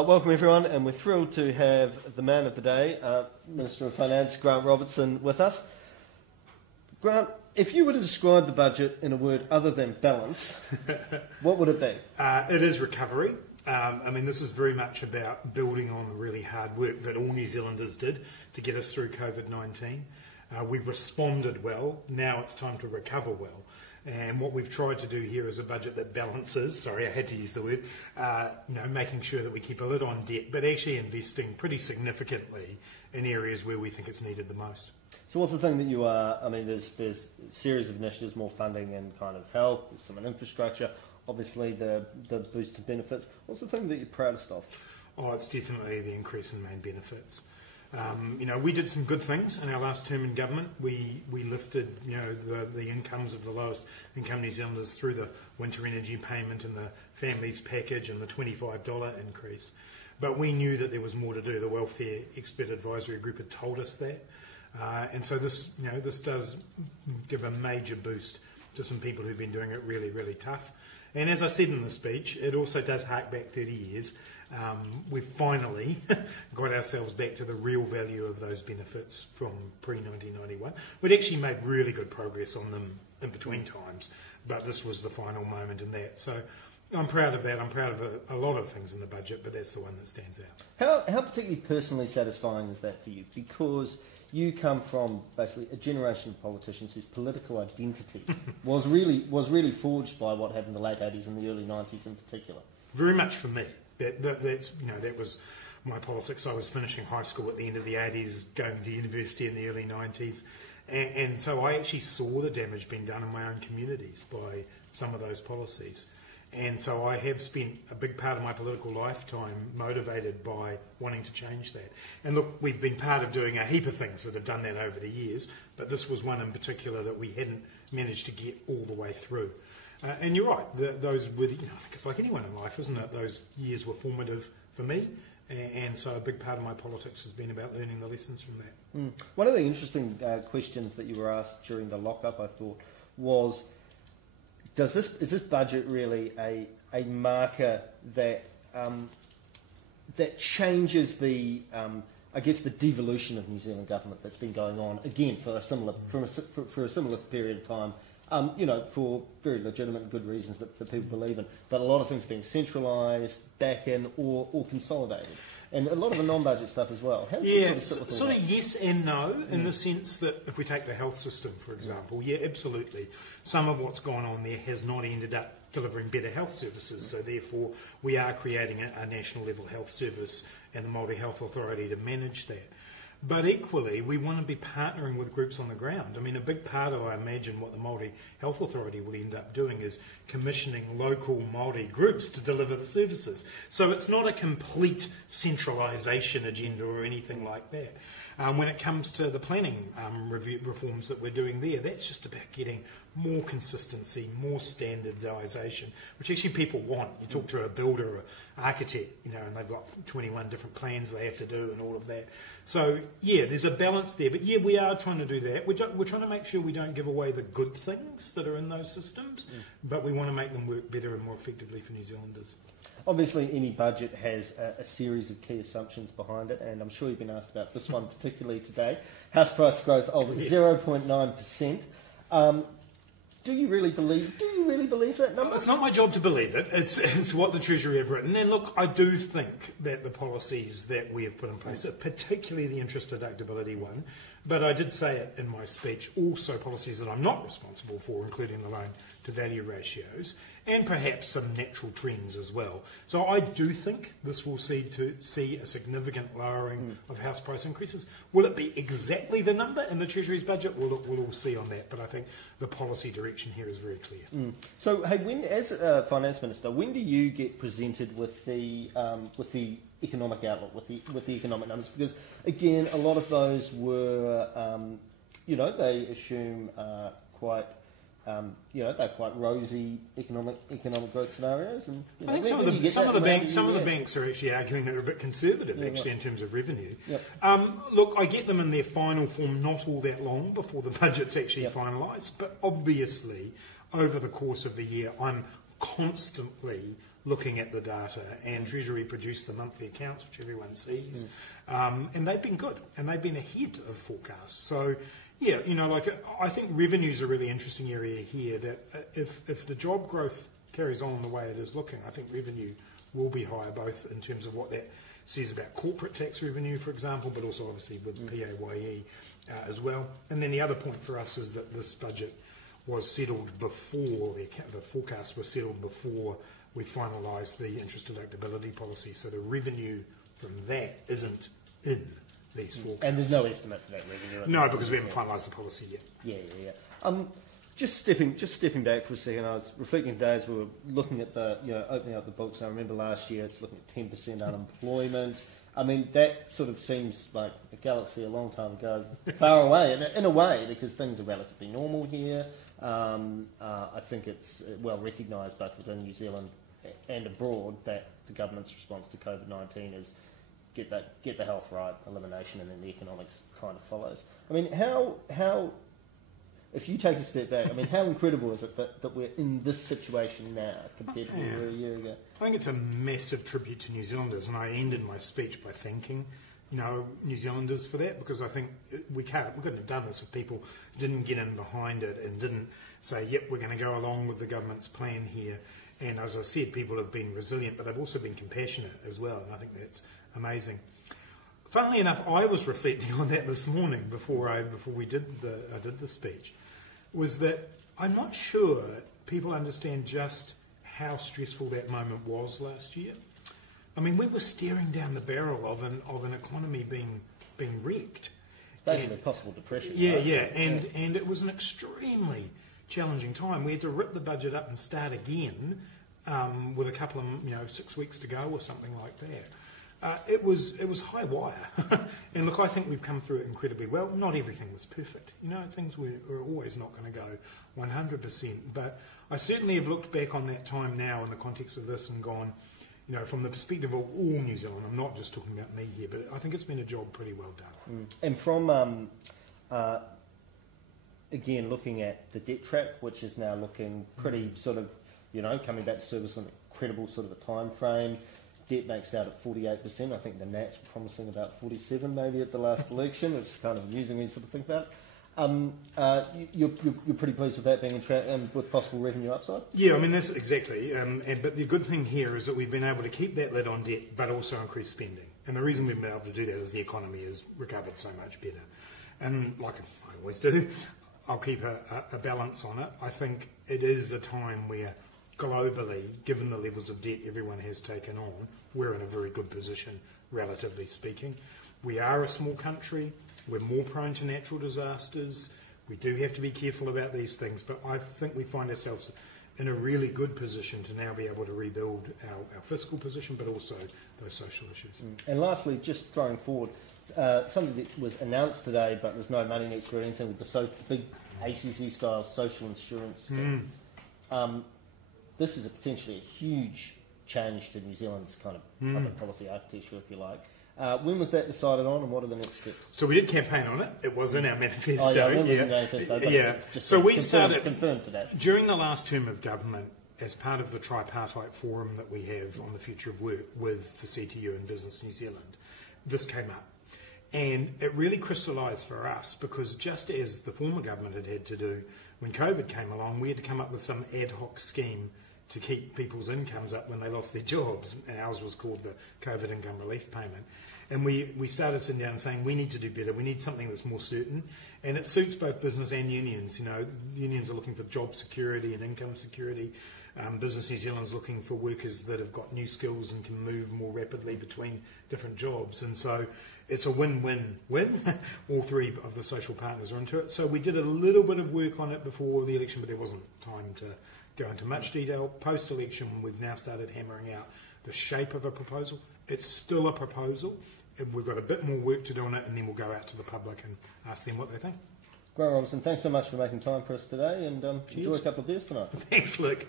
Welcome everyone, and we're thrilled to have the man of the day, Minister of Finance, Grant Robertson, with us. Grant, if you were to describe the budget in a word other than balanced, what would it be? It is recovery. This is very much about building on the really hard work that all New Zealanders did to get us through COVID-19. We responded well. Now it's time to recover well. And what we've tried to do here is a budget that balances, sorry, I had to use the word, making sure that we keep a lid on debt, but actually investing pretty significantly in areas where we think it's needed the most. So what's the thing that you are, there's a series of initiatives, more funding in kind of health, there's some in infrastructure, obviously the boost to benefits. What's the thing that you're proudest of? Oh, it's definitely the increase in main benefits. We did some good things in our last term in government. We lifted, the incomes of the lowest income New Zealanders through the winter energy payment and the families package and the $25 increase. But we knew that there was more to do. The Welfare Expert Advisory Group had told us that. And so this does give a major boost to some people who've been doing it really, really tough. And as I said in the speech, it also does hark back 30 years. We've finally got ourselves back to the real value of those benefits from pre-1991. We'd actually made really good progress on them in between times, but this was the final moment in that. So I'm proud of that. I'm proud of a lot of things in the budget, but that's the one that stands out. How particularly personally satisfying is that for you? Because you come from basically a generation of politicians whose political identity was really forged by what happened in the late 80s and the early 90s in particular. Very much for me. That was my politics. I was finishing high school at the end of the 80s, going to university in the early 90s, and so I actually saw the damage being done in my own communities by some of those policies. And so I have spent a big part of my political lifetime motivated by wanting to change that. And look, we've been part of doing a heap of things that have done that over the years, but this was one in particular that we hadn't managed to get all the way through. And you're right, those were, I think it's like anyone in life, isn't it? Those years were formative for me, and so a big part of my politics has been about learning the lessons from that. One of the interesting questions that you were asked during the lockup, I thought, was, is this budget really a marker that that changes the the devolution of New Zealand government that's been going on again for a similar period of time? For very legitimate and good reasons that people believe in, but a lot of things being centralised, back in, or consolidated, and a lot of the non-budget stuff as well. How does it sort of yes and no, in the sense that if we take the health system, for example, absolutely. Some of what's gone on there has not ended up delivering better health services, so therefore we are creating a national level health service and the Māori Health Authority to manage that. But equally, we want to be partnering with groups on the ground. A big part of, I imagine, what the Māori Health Authority will end up doing is commissioning local Māori groups to deliver the services. So it's not a complete centralisation agenda or anything like that. When it comes to the planning review reforms that we're doing there, that's just about getting more consistency, more standardisation, which actually people want. You talk to a builder or architect, and they've got 21 different plans they have to do and all of that. So, there's a balance there. But, we are trying to do that. We're trying to make sure we don't give away the good things that are in those systems, but we want to make them work better and more effectively for New Zealanders. Obviously, any budget has a series of key assumptions behind it, and I'm sure you've been asked about this one particularly today. House price growth of 0.9%. Do you really believe that number? It's not my job to believe it. It's what the Treasury have written. And look, I do think that the policies that we have put in place, particularly the interest deductibility one, but I did say it in my speech, also policies that I'm not responsible for, including the loan to value ratios, and perhaps some natural trends as well. So I do think this will see a significant lowering of house price increases. Will it be exactly the number in the Treasury's budget? We'll all see on that, but I think the policy direction here is very clear. So, hey, as a Finance Minister, when do you get presented with the economic outlook, with the economic numbers? Because, again, a lot of those were, they assume they're quite rosy economic growth scenarios. And I think some of the banks are actually arguing they're a bit conservative in terms of revenue. Yep. Look, I get them in their final form not all that long before the budget's actually finalised, but obviously over the course of the year I'm constantly looking at the data, and Treasury produced the monthly accounts, which everyone sees, and they've been good, and they've been ahead of forecasts. So, yeah, I think revenue's a really interesting area here, that if the job growth carries on the way it is looking, I think revenue will be higher, both in terms of what that says about corporate tax revenue, for example, but also obviously with PAYE as well. And then the other point for us is that this budget was settled before, the forecasts were settled before we finalised the interest deductibility policy. So the revenue from that isn't in these forecasts. And there's no estimate for that revenue? No, because we haven't finalised the policy yet. Yeah. Just stepping back for a second, I was reflecting today as we were looking at the, opening up the books. I remember last year it's looking at 10% unemployment. I mean, that sort of seems like a galaxy a long time ago, far away, in a way, because things are relatively normal here. I think it's well recognised both within New Zealand and abroad that the government's response to COVID-19 is get the health right, elimination, and then the economics kind of follows. I mean, how if you take a step back, I mean, how incredible is it that we're in this situation now compared to where we were a year ago? I think it's a massive tribute to New Zealanders, and I ended my speech by thanking New Zealanders for that, because I think we couldn't have done this if people didn't get in behind it and didn't say, yep, we're going to go along with the government's plan here. And as I said, people have been resilient, but they've also been compassionate as well, and I think that's amazing. Funnily enough, I was reflecting on that this morning before I did the speech, was that I'm not sure people understand just how stressful that moment was last year. I mean, we were staring down the barrel of an economy being wrecked. Basically, possible depression. Yeah, right? yeah, and it was an extremely challenging time. We had to rip the budget up and start again with a couple of 6 weeks to go or something like that. It was high wire, and look, I think we've come through it incredibly well. Not everything was perfect. Things were always not going to go 100%. But I certainly have looked back on that time now in the context of this and gone, from the perspective of all New Zealand. I'm not just talking about me here, but I think it's been a job pretty well done. And from again looking at the debt track, which is now looking pretty sort of coming back to service in an incredible sort of a time frame. Debt maxed out at 48%. I think the Nats were promising about 47 maybe at the last election, which is kind of amusing when you sort of think about it. You're pretty pleased with that being in track and with possible revenue upside? Yeah, I mean, that's exactly. But the good thing here is that we've been able to keep that lid on debt, but also increase spending. And the reason we've been able to do that is the economy has recovered so much better. And like I always do, I'll keep a balance on it. I think it is a time where globally, given the levels of debt everyone has taken on, we're in a very good position, relatively speaking. We are a small country. We're more prone to natural disasters. We do have to be careful about these things, but I think we find ourselves in a really good position to now be able to rebuild our fiscal position, but also those social issues. And lastly, just throwing forward, something that was announced today, but there's no money next to it, anything with the big ACC-style social insurance scheme. This is potentially a huge change to New Zealand's kind of public policy architecture, if you like. When was that decided on, and what are the next steps? So we did campaign on it. It was in our manifesto. Oh, yeah, it was in the manifesto. Yeah. Just so we confirmed today. During the last term of government, as part of the tripartite forum that we have on the future of work with the CTU and Business New Zealand, this came up. And it really crystallised for us, because just as the former government had to do when COVID came along, we had to come up with some ad hoc scheme to keep people's incomes up when they lost their jobs. And ours was called the COVID Income Relief Payment. And we started sitting down and saying, we need to do better. We need something that's more certain. And it suits both business and unions. Unions are looking for job security and income security. Business New Zealand's looking for workers that have got new skills and can move more rapidly between different jobs. And so it's a win-win-win. All three of the social partners are into it. So we did a little bit of work on it before the election, but there wasn't time to go into much detail. Post-election, we've now started hammering out the shape of a proposal. It's still a proposal. We've got a bit more work to do on it, and then we'll go out to the public and ask them what they think. Grant Robinson, thanks so much for making time for us today, and enjoy a couple of beers tonight. Thanks, Luke.